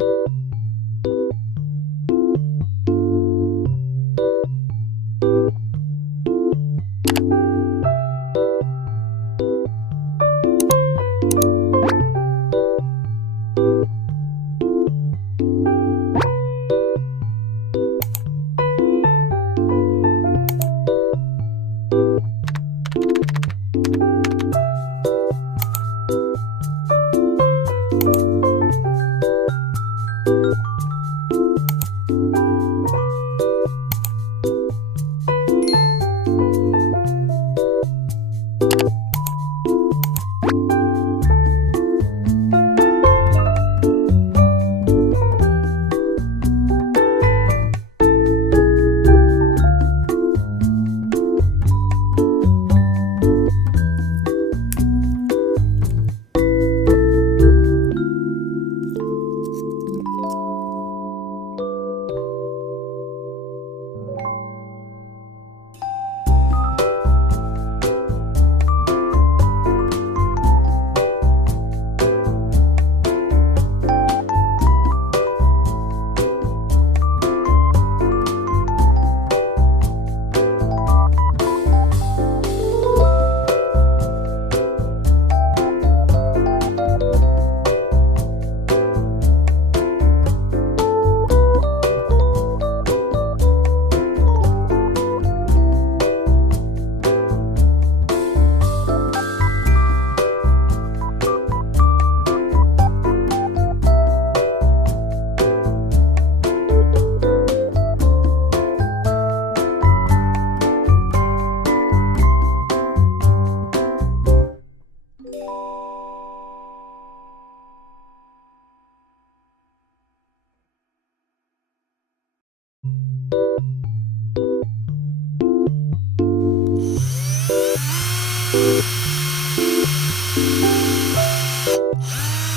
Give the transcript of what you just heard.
you